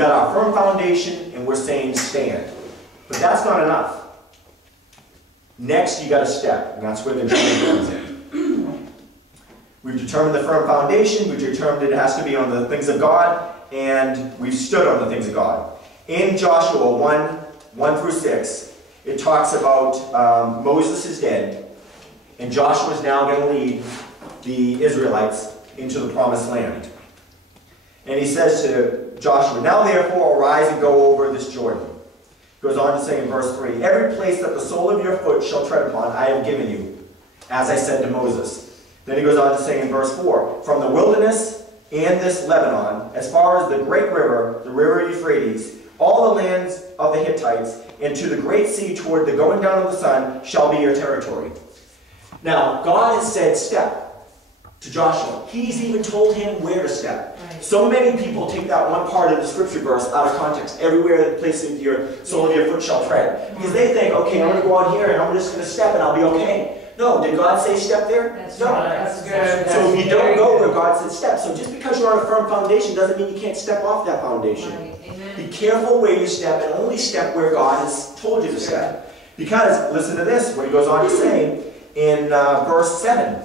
got our firm foundation and we're saying stand. But that's not enough. Next, you got to step, and that's where the journey comes in. We've determined the firm foundation, we've determined it has to be on the things of God, and we've stood on the things of God. In Joshua 1 through 6, it talks about Moses is dead, and Joshua is now going to lead the Israelites into the promised land. And he says to Joshua, "Now therefore arise and go over this Jordan." Goes on to say in verse 3, "Every place that the sole of your foot shall tread upon, I have given you, as I said to Moses." Then he goes on to say in verse 4, "From the wilderness and this Lebanon, as far as the great river, the river Euphrates, all the lands of the Hittites, and to the great sea toward the going down of the sun, shall be your territory." Now, God has said step to Joshua. He's even told him where to step. Right. So many people take that one part of the scripture verse out of context. Everywhere the place of your sole of your foot shall tread. Because they think, okay, I'm going to go out here and I'm just going to step and I'll be okay. No, did God say step there? That's no. Right. That's good. So if you don't go where God said step. So just because you're on a firm foundation doesn't mean you can't step off that foundation. Right. Amen. Be careful where you step and only step where God has told you to step. Because, listen to this, what he goes on to say in verse 7.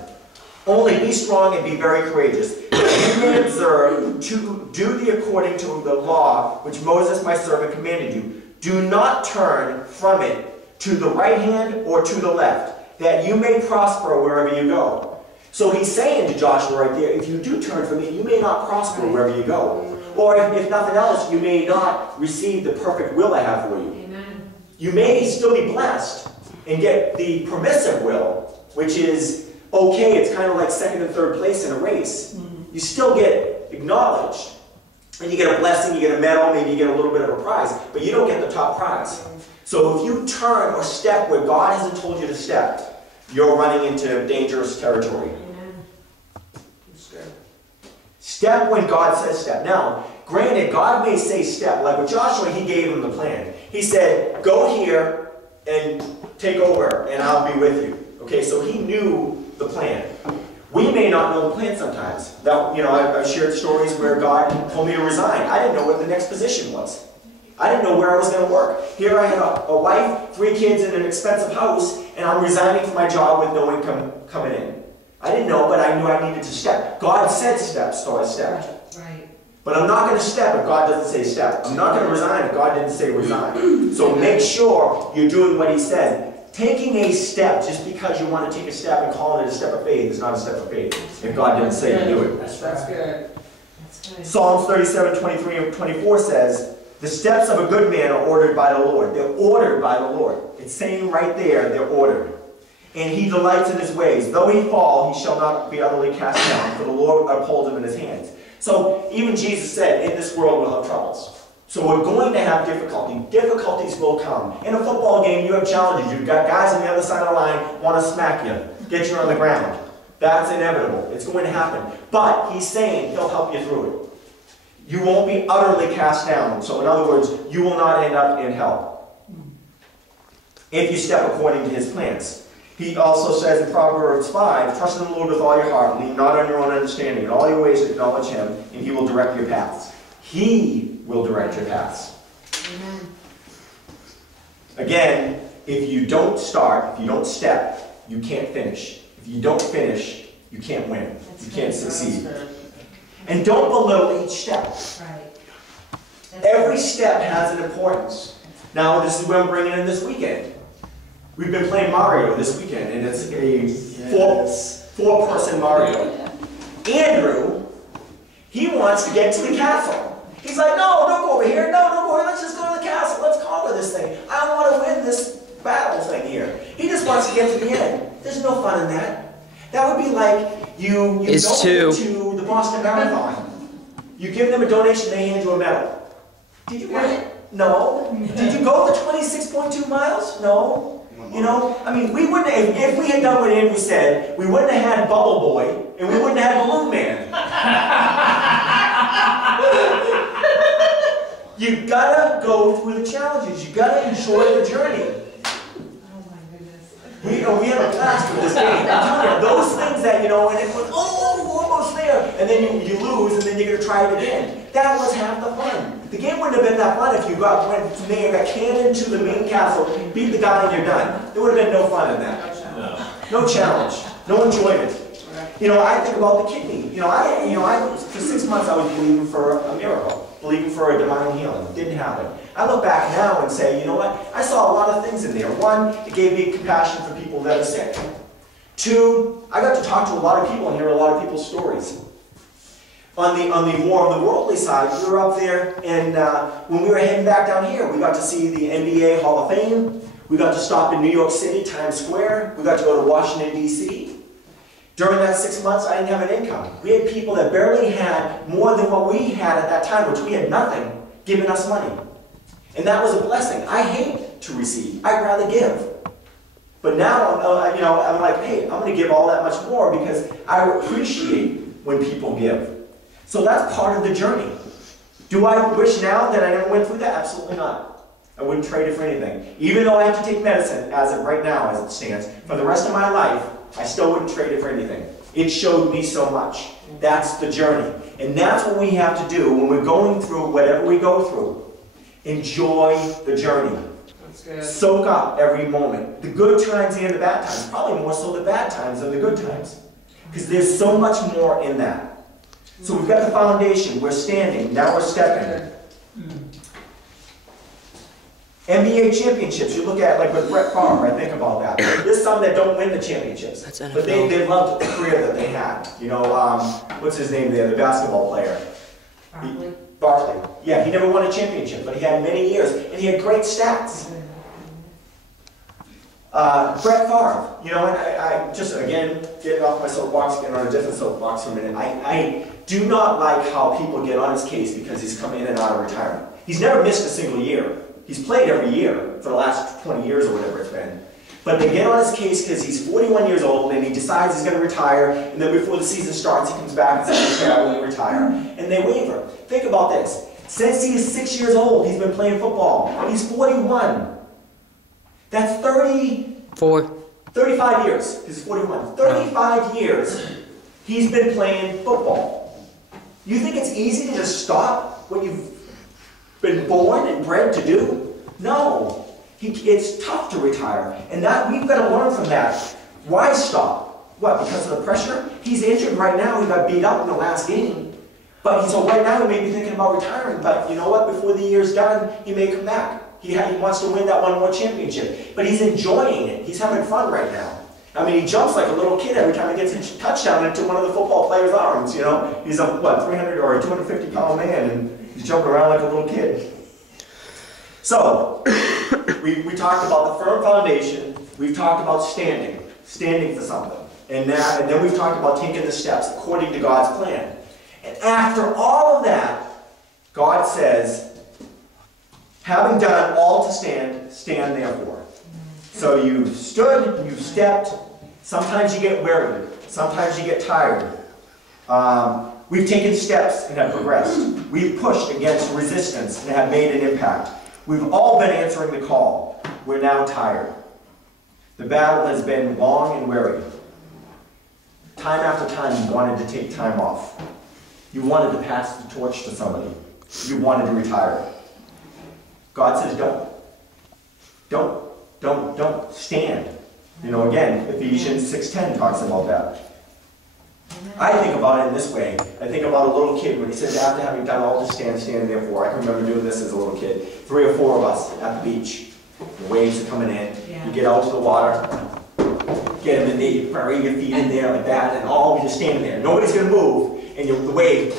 "Only be strong and be very courageous. You may observe to do according to the law which Moses my servant commanded you. Do not turn from it to the right hand or to the left, that you may prosper wherever you go." So he's saying to Joshua right there, if you do turn from it, you may not prosper wherever you go. Or if nothing else, you may not receive the perfect will I have for you. Amen. You may still be blessed and get the permissive will, which is okay, it's kind of like second and third place in a race. You still get acknowledged. And you get a blessing, you get a medal, maybe you get a little bit of a prize, but you don't get the top prize. So if you turn or step where God hasn't told you to step, you're running into dangerous territory. Step when God says step. Now, granted, God may say step. Like with Joshua, he gave him the plan. He said, go here and take over, and I'll be with you. Okay, so he knew the plan. We may not know the plan sometimes. That, you know, I've shared stories where God told me to resign. I didn't know what the next position was. I didn't know where I was going to work. Here I had a wife, 3 kids, in an expensive house, and I'm resigning from my job with no income coming in. I didn't know, but I knew I needed to step. God said step, so I stepped. Right. But I'm not going to step if God doesn't say step. I'm not going to resign if God didn't say resign. So make sure you're doing what he said. Taking a step just because you want to take a step and call it a step of faith is not a step of faith. If God didn't say to do it. That's good. That's good. Psalms 37, 23 and 24 says, the steps of a good man are ordered by the Lord. They're ordered by the Lord. It's saying right there, they're ordered. And he delights in his ways. Though he fall, he shall not be utterly cast down, for the Lord upholds him in his hands. So even Jesus said, in this world we'll have troubles. So we're going to have difficulty. Difficulties will come. In a football game, you have challenges. You've got guys on the other side of the line want to smack you, get you on the ground. That's inevitable. It's going to happen. But he's saying he'll help you through it. You won't be utterly cast down. So in other words, you will not end up in hell if you step according to his plans. He also says in Proverbs 5, trust in the Lord with all your heart, lean not on your own understanding. In all your ways acknowledge him, and he will direct your paths. He will direct your paths. Amen. Again, if you don't start, if you don't step, you can't finish. If you don't finish, you can't win. You can't succeed. And don't belittle each step. Right. Every step has an importance. Now, this is what I'm bringing in this weekend. We've been playing Mario this weekend, and it's a four-person Mario. Andrew, he wants to get to the castle. He's like, no, don't go over here. No, don't go over here. Let's just go to the castle. Let's conquer this thing. I don't want to win this battle thing here. He just wants to get to the end. There's no fun in that. That would be like you go to the Boston Marathon. You give them a donation, they hand you a medal. Did you win it? No. Did you go the 26.2 miles? No. You know, I mean, we wouldn't have, if we had done what Andrew said, we wouldn't have had Bubble Boy, and we wouldn't have had Balloon Man. You gotta go through the challenges. You gotta enjoy the journey. Oh my goodness. We have a blast with this game. I'm telling you, those things that, you know, and it was, oh, we're almost there, and then you lose, and then you're gonna try it again. That was half the fun. The game wouldn't have been that fun if you went from there, got cannoned to the main castle, beat the guy, and you're done. There would have been no fun in that. No challenge. No enjoyment. You know, I think about the kidney. For 6 months I was believing for a miracle, believing for a divine healing. It didn't happen. I look back now and say, you know what? I saw a lot of things in there. One, it gave me compassion for people that are sick. Two, I got to talk to a lot of people and hear a lot of people's stories. On the more on the worldly side, we were up there, and when we were heading back down here, we got to see the NBA Hall of Fame. We got to stop in New York City, Times Square. We got to go to Washington, D.C. During that 6 months, I didn't have an income. We had people that barely had more than what we had at that time, which we had nothing, giving us money. And that was a blessing. I hate to receive. I'd rather give. But now, I'm like, hey, I'm going to give all that much more because I appreciate when people give. So that's part of the journey. Do I wish now that I never went through that? Absolutely not. I wouldn't trade it for anything. Even though I have to take medicine, as of right now, as it stands, for the rest of my life, I still wouldn't trade it for anything. It showed me so much. That's the journey. And that's what we have to do when we're going through whatever we go through. Enjoy the journey. That's good. Soak up every moment. The good times and the bad times. Probably more so the bad times than the good times. Because there's so much more in that. So we've got the foundation. We're standing. Now we're stepping. NBA championships, you look at like with Brett Favre, I think about that. There's some that don't win the championships, but they loved the career that they had. You know, what's his name there, the basketball player? Barkley. Yeah, he never won a championship, but he had many years, and he had great stats. Brett Favre, you know, and I just, again, getting off my soapbox, getting on a different soapbox for a minute, I do not like how people get on his case because he's come in and out of retirement. He's never missed a single year. He's played every year for the last 20 years or whatever it's been. But they get on his case because he's 41 years old and he decides he's going to retire, and then before the season starts he comes back and says, okay, I won't retire. And they waver. Think about this. Since he is 6 years old, he's been playing football. He's 41. That's 35 years. He's 41. 35 years he's been playing football. You think it's easy to just stop what you've been born and bred to do? No. It's tough to retire. And that we've got to learn from that. Why stop? What, because of the pressure? He's injured right now. He got beat up in the last game. But so right now he may be thinking about retiring. But you know what? Before the year's done, he may come back. He wants to win that one more championship. But he's enjoying it. He's having fun right now. I mean, he jumps like a little kid every time he gets a touchdown into one of the football players' arms, you know? He's a, 300 or 250-pound man, and he's jumping around like a little kid. So, we talked about the firm foundation. We've talked about standing for something. And then we've talked about taking the steps according to God's plan. And after all of that, God says, having done all to stand, stand therefore. So you've stood, you've stepped. Sometimes you get weary. Sometimes you get tired. We've taken steps and have progressed. We've pushed against resistance and have made an impact. We've all been answering the call. We're now tired. The battle has been long and weary. Time after time you wanted to take time off. You wanted to pass the torch to somebody. You wanted to retire. God says don't. Don't stand. You know, again, Ephesians 6:10 talks about that. I think about it in this way. I think about a little kid when he says, after having done all to stand, stand therefore. I can remember doing this as a little kid. 3 or 4 of us at the beach. The waves are coming in. Yeah. You get out to the water, get them in there, you bury your feet in there like that, and all of you just standing there. Nobody's going to move, and the wave.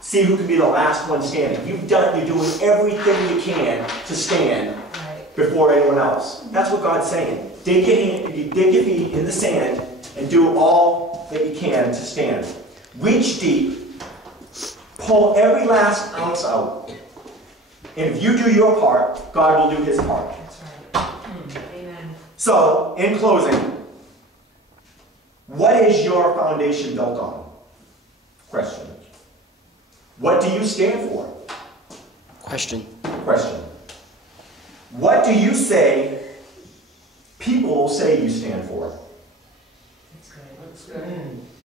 See who can be the last one standing. You're doing everything you can to stand before anyone else. That's what God's saying. Dig your feet in the sand and do all that you can to stand. Reach deep. Pull every last ounce out. And if you do your part, God will do his part. That's right. Amen. So, in closing, what is your foundation built on? Question. What do you stand for? Question. What do you say people will say you stand for? That's good.